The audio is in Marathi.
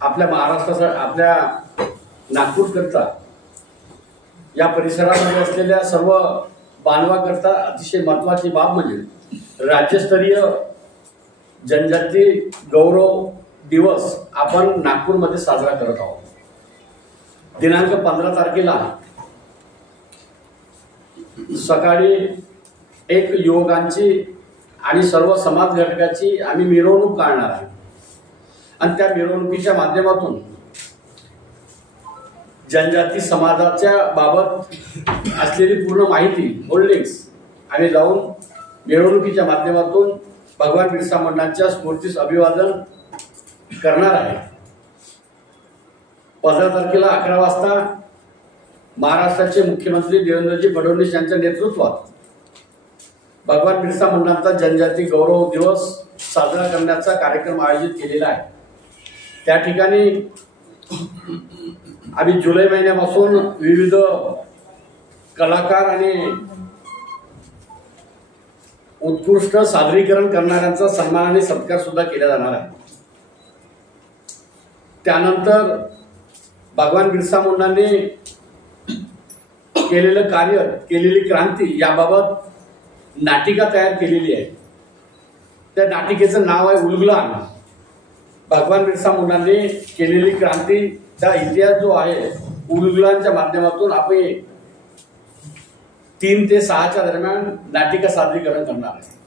आपल्या महाराष्ट्राचा आपल्या नागपूरकरता या परिसरामध्ये असलेल्या सर्व बांधवाकरता अतिशय महत्त्वाची बाब म्हणजे राज्यस्तरीय जनजाती गौरव दिवस आपण नागपूरमध्ये साजरा करत आहोत। दिनांक 15 तारखेला सकाळी एक युवकांची आणि सर्व समाज घटकाची आम्ही मिरवणूक काढणार आहे आणि त्या मिरवणुकीच्या माध्यमातून जनजाती समाजाच्या बाबत असलेली पूर्ण माहिती होल्डिंग्स आम्ही लावून मिरवणुकीच्या माध्यमातून भगवान बिरसा मुंडांच्या स्मृतीस अभिवादन करणार आहे। 15 तारखेला 11 वाजता महाराष्ट्राचे मुख्यमंत्री देवेंद्रजी फडणवीस यांच्या नेतृत्वात भगवान बिरसा मुंडांचा जनजाती गौरव दिवस साजरा करण्याचा कार्यक्रम आयोजित केलेला आहे। त्या ठिकाणी आम्ही जुलै महिन्यापासून विविध कलाकार आणि उत्कृष्ट सादरीकरण करणाऱ्यांचा सन्मान आणि सत्कार सुद्धा केला जाणार आहे। त्यानंतर भगवान बिरसा मुंडांनी केलेलं कार्य, केलेली क्रांती याबाबत नाटिका तयार केलेली आहे। त्या नाटिकेचं नाव आहे उलगुलान। भगवान बिरसा मुंडांनी केलेली क्रांतीचा इतिहास जो आहे उलगुलानच्या माध्यमातून आपण 3 ते 6च्या दरम्यान नाटिका सादरीकरण करणार आहे।